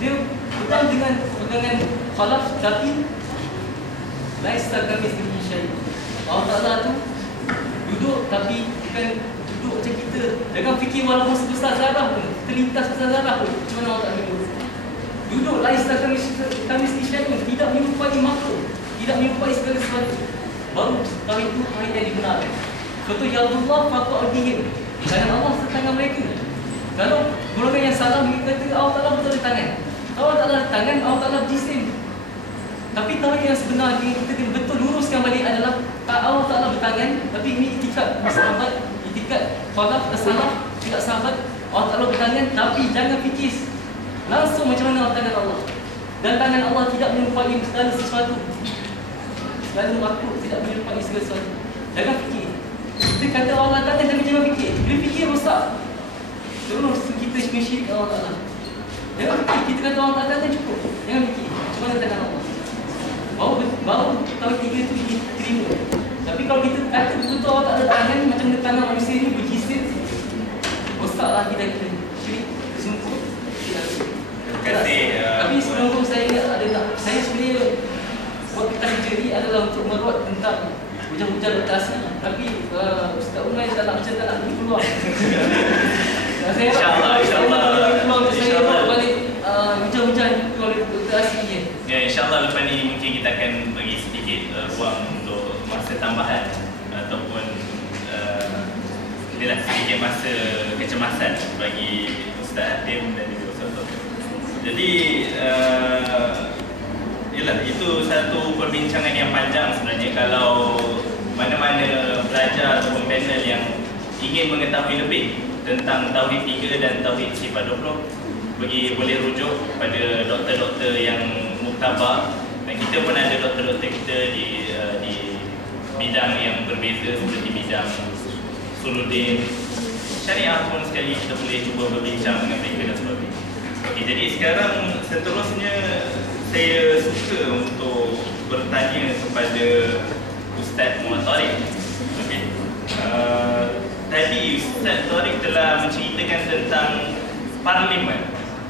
Dia bukan dengan khalaf, tapi laisa kamitslihi syai'. Allah Ta'ala tu duduk, tapi bukan duduk macam kita. Jangan fikir walaupun sebesar zarah pun, terlintas sebesar zarah pun, macam mana Allah Ta'ala duduk. Duduk laisa kamitslihi syai', tidak menyerupai makhluk, tidak menyerupai segala sesuatu. Baru kali itu hari yang dibenarkan. Contoh ya Allah faqa'u bihim. Tangan Allah setengah mereka. Kalau golongan yang salah mengatakan Allah Ta'ala betul di tangan. Allah Ta'ala di tangan, Allah Ta'ala jisim. Tapi tauhid yang sebenar yang kita kena betul luruskan balik adalah Allah Ta'ala bertangan, tapi ini itikad sahabat, itikad khalaf salah, tidak sahabat. Allah Ta'ala bertangan, tapi jangan fikir langsung macam mana tangan Allah. Dan tangan Allah tidak menyerupai segala sesuatu. Segala makhluk tidak menyerupai segala sesuatu. Jangan fikir. Dia kata Allah tangan, tapi jangan fikir. Bila fikir rosak. Terus kita syirik Allah Ta'ala. Jangan fikir, kita kata Allah Ta'ala cukup. Jangan fikir macam mana tangan Allah. Baru tahu tiga itu diterima. Tapi kalau kita kata betul Allah Ta'ala tangan macam mana tangan manusia ni berjisim, rosaklah kita syirik tersungkur. Terima kasih. Tapi sebelum saya ada tak, saya sebenarnya buat kita kerja ni adalah untuk meruat tentang hujan-hujan rotasi. Tapi Ustaz Umar tak nak macam tak nak pergi keluar. Saya InsyaAllah saya buat balik hujan-hujan rotasi ni. Ya, insyaAllah lepas ni mungkin kita akan bagi sedikit ruang untuk masa tambahan ataupun inilah sedikit masa kecemasan bagi Ustaz Hatim dan juga Ustaz Tok. Jadi yalah, itu satu perbincangan yang panjang sebenarnya. Kalau mana-mana pelajar ataupun panel yang ingin mengetahui lebih tentang Tauhid 3 dan Tauhid Sifat 20, boleh rujuk pada doktor-doktor yang muktabar, dan kita pun ada doktor-doktor kita di bidang yang berbeza seperti bidang Suluddin Syariah pun sekali kita boleh cuba berbincang dengan mereka dan sebagainya. Okey, jadi sekarang seterusnya saya suka untuk bertanya kepada Ustaz Muhammad Tariq. Okey. Tadi Ustaz Tariq telah menceritakan tentang parlimen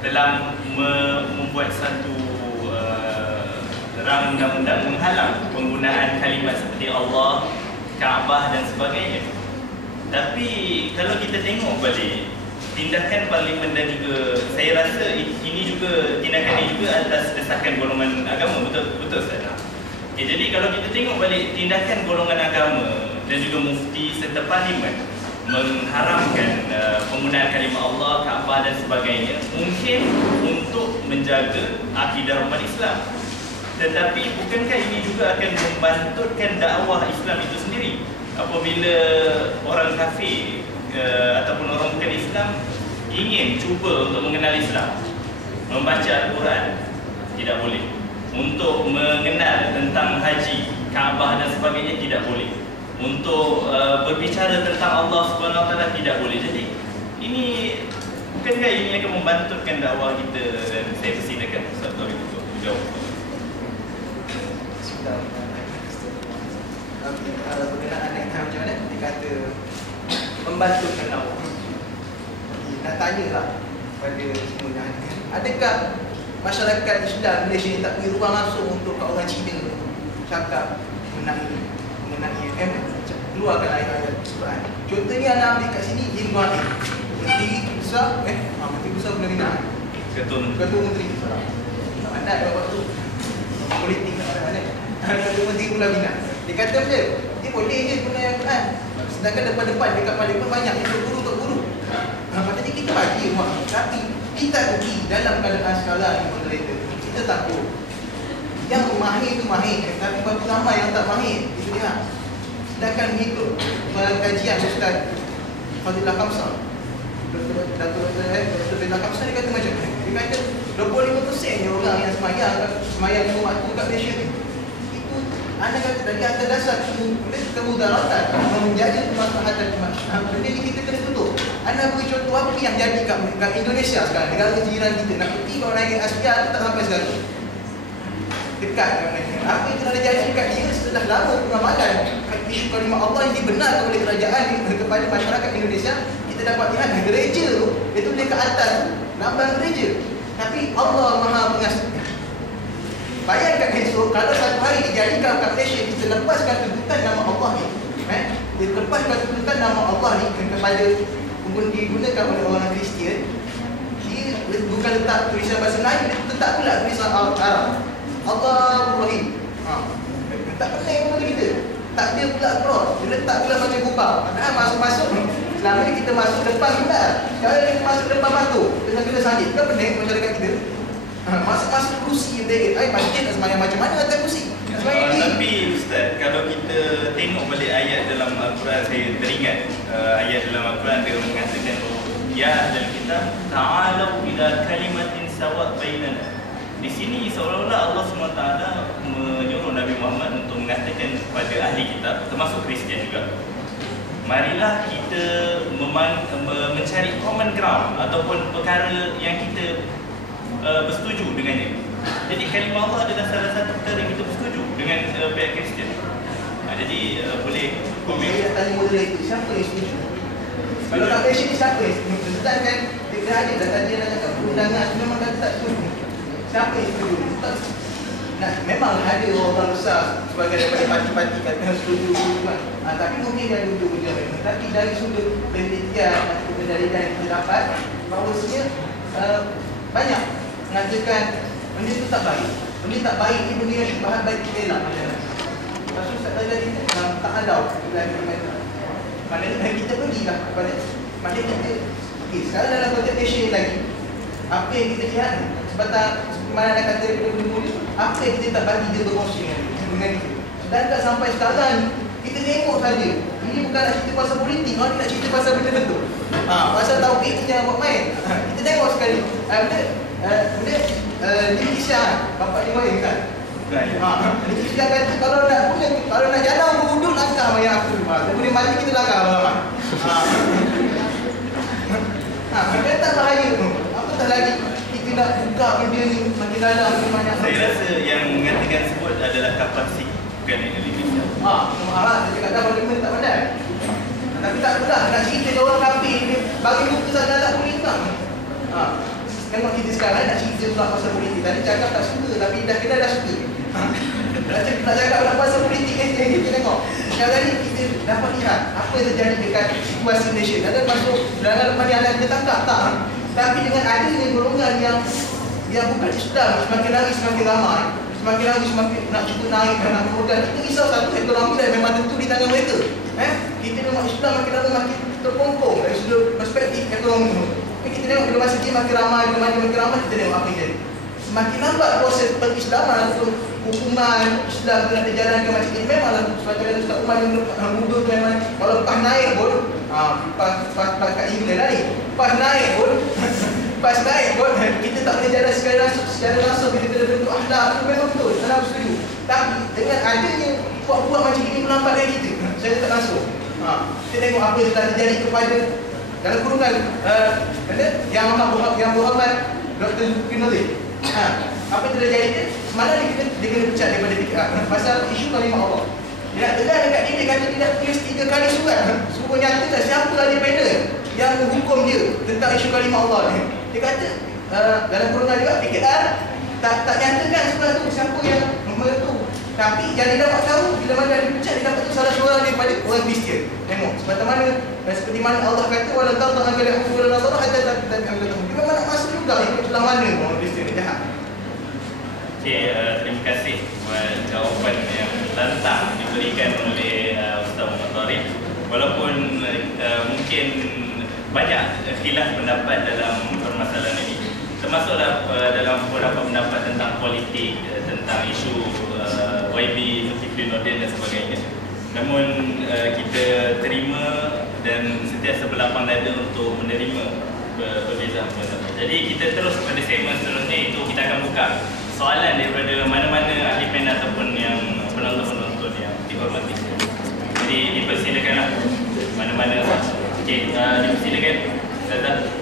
dalam membuat satu rang undang-undang menghalang penggunaan kalimat seperti Allah, Kaabah dan sebagainya. Tapi kalau kita tengok balik tindakan parlimen dan juga saya rasa ini juga tindakan ini juga atas desakan golongan agama, betul Ustaz? Okay, jadi kalau kita tengok balik tindakan golongan agama dan juga mufti serta parlimen mengharamkan penggunaan kalimah Allah, Kaabah dan sebagainya, mungkin untuk menjaga akidah umat Islam. Tetapi bukankah ini juga akan membantutkan dakwah Islam itu sendiri? Apabila orang kafir ataupun orang bukan Islam ingin cuba untuk mengenal Islam, membaca Al-Quran, tidak boleh. Untuk mengenal tentang haji, Kaabah dan sebagainya, tidak boleh. Untuk berbicara tentang Allah SWT, tidak boleh. Jadi ini bukankah ini akan membantutkan dakwah kita? Dan saya persilakan Ustaz Tariq untuk menjawab. Berkenaan dengan macam mana dia kata membantukan dakwah. Nak tanyalah pada semuanya, adakah masyarakat Islam Malaysia ni tak beri ruang langsung untuk orang Cina cakap mengenai keluarkan ayat-ayat Quran. Contohnya anda ambil kat sini Imran Menteri Besar Menteri Besar Pembinaan Ketua Menteri Besar anda bapak tu politik mana-mana Ketua Menteri Pembinaan. Dia kata macam dia boleh je guna ayat Quran, sedangkan depan-depan dekat parlimen banyak yang tok guru. Maknanya kita bagi ruang, tapi kita pergi dalam keadaan skala yang moderator. Kita takut yang mahir tu mahir, tapi berapa ramai yang tak mahir, itu dia. Sedangkan mengikut kajian Ustaz Fadilah Kamsah, Dr. Fadilah Kamsah, dia kata macam ni. Dia kata 25% yang orang yang semayang 5 waktu kat Malaysia ni, itu anda kata dari atas dasar kemudaratan menjadi kemaslahatan umat. Benda ni kita kena tutup. Anda beri contoh apa yang jadi kat Indonesia sekarang, negara jiran kita. Nak pergi kalau naik Asia tu tak sampai segala dekat dengan mereka. Apa yang telah terjadi dekat dia setelah lama pengamalan isu kalimah Allah yang dibenarkan oleh kerajaan kepada masyarakat Indonesia. Kita dapat lihat gereja tu, dia tulis kat atas lambang gereja. Tapi Allah Maha Pengasih. Bayangkan esok kalau satu hari dijadikan kat Malaysia, kita lepaskan kedudukan nama Allah ni. Dia lepaskan kedudukan nama Allah ni kepada digunakan oleh orang Kristian. Dia bukan letak tulisan bahasa Melayu, dia letak pula tulisan Arab. Allahur-Rahim. Tak pernah yang boleh kita. Tak dia pula cross. Dia letak pula macam kubang. Padahal masuk-masuk selama ni kita masuk depan kita. Kalau kita masuk depan batu, kita kena salib. Kan pening masyarakat kita. Masuk-masuk kerusi yang dia masjid nak semayang macam mana atas kerusi? Tapi Ustaz, kalau kita tengok balik ayat dalam Al-Quran, saya teringat ayat dalam Al-Quran dia mengatakan bahawa ya ahlal kitab ta'alu ila kalimatin sawa' bainana. Di sini seolah-olah Allah SWT menyuruh Nabi Muhammad untuk mengatakan kepada ahli kitab, termasuk Kristian juga, marilah kita mencari common ground ataupun perkara yang kita bersetuju dengannya. Jadi kalimah Allah adalah salah satu perkara yang kita bersetuju dengan pihak Kristian. Jadi boleh komen. Saya nak tanya moderator itu, siapa yang setuju? Kalau tak passion ni siapa yang setuju? Sedangkan dia ada dah tanya nak cakap perundangan, memang kata tak setuju. Siapa yang setuju? Nah, memang ada orang besar sebagai daripada parti-parti kata setuju kan. Tapi mungkin dia duduk benda memang. Tapi dari sudut penelitian atau pendalilan yang kita dapat, bahawasanya banyak mengatakan benda itu tak baik. Benda tak baik ni benda yang syubhat baik kita elak macam mana. Rasul tak tadi tak halau bila kita kata. Maknanya kita pergilah kepada maknanya kita sekarang dalam konteks passion lagi. Apa yang kita lihat sebatang mana nak kata daripada mulia, apa yang kita tak bagi dia berkongsi dengan kita. Sedangkan sampai sekarang kita tengok saja. Ini bukan nak cerita pasal politik, orang nak cerita pasal benda betul. Pasal taufik ni jangan buat main. Kita tengok sekali. Benda dia kisah bapak dia main kan. Dia kisah kata kalau nak jalan berwuduk langkah bayar aku. Kemudian mati kita langkah lama. Benda tak bahaya tu. Apatah lagi kita nak buka benda ni makin dalam makin banyak. Saya rasa yang mengatakan sebut adalah kapasiti, bukan Indonesia. Dia cakap dah parlimen tak pandai. Tapi tak apalah, nak cerita dia orang kafir dia bagi buku sana tak boleh tak. Tengok kita sekarang nak cerita pula pasal politik. Tadi cakap tak suka tapi dah kena dah suka. Nak cakap pula pasal politik kita tengok. Sekarang tadi kita dapat lihat apa yang terjadi dekat situasi Malaysia. Ada masuk dalam lepas ni ada kita tangkap tak. Tapi dengan adanya golongan yang bukan Islam semakin lari semakin ramai. Semakin lagi semakin nak cuba naik dan nak memegang. Kita risau satu ekonomi dan memang tentu di tangan mereka. Kita tengok Islam makin lama makin terpongkong dari sudut perspektif ekonomi. Kita tengok bila masa dia makin ramai, bila makin ramai kita tengok apa yang jadi. Semakin lambat proses pengislaman ataupun hukuman Islam tu nak dijalankan macam ini. Memanglah sebagaimana Ustaz Umar yang muda tu memang kalau lepas naik pun pas kat England naik. Pas naik pun pas naik pun kita tak boleh jalan secara langsung kita kena bentuk akhlak tu memang betul. Saya setuju. Tapi dengan adanya buat-buat macam ini melambatkan kita. Saya tak langsung. Kita tengok apa yang telah terjadi kepada dalam kurungan yang Muhammad Dr. Zulkifli. Apa yang telah jadi semalam dia kena pecat daripada PKR pasal isu kalimah Allah. Dia nak tegar dekat dia kata dia dah tulis 3 kali surat suruh nyatakan siapa ahli panel yang menghukum dia tentang isu kalimah Allah ni. Dia kata dalam kurungan juga PKR tak nyatakan surat tu siapa yang mengetuk. Tapi yang dia dapat tahu bila mana dia pecat dia dapat tu salah seorang daripada orang Kristian. Tengok seperti mana Allah kata wala tadha angkala hukum wala tadha hatta tatabbi angkala. Dia memang nak masuk juga ikut celah mana orang Kristian ni jahat. Terima kasih buat jawapan yang lantang diberikan oleh Ustaz Muhammad Tariq. Walaupun mungkin banyak khilaf pendapat dalam permasalahan ini, termasuklah dalam beberapa pendapat tentang politik, tentang isu YB, Zulkifli Nordin dan sebagainya. Namun kita terima dan sentiasa berlapang dada untuk menerima perbezaan pendapat. Jadi kita terus pada segmen seterusnya, itu kita akan buka soalan daripada mana-mana ahli panel ataupun yang penonton-penonton yang dihormati. Jadi dipersilakanlah mana-mana. Okey, dipersilakan. Ustazah.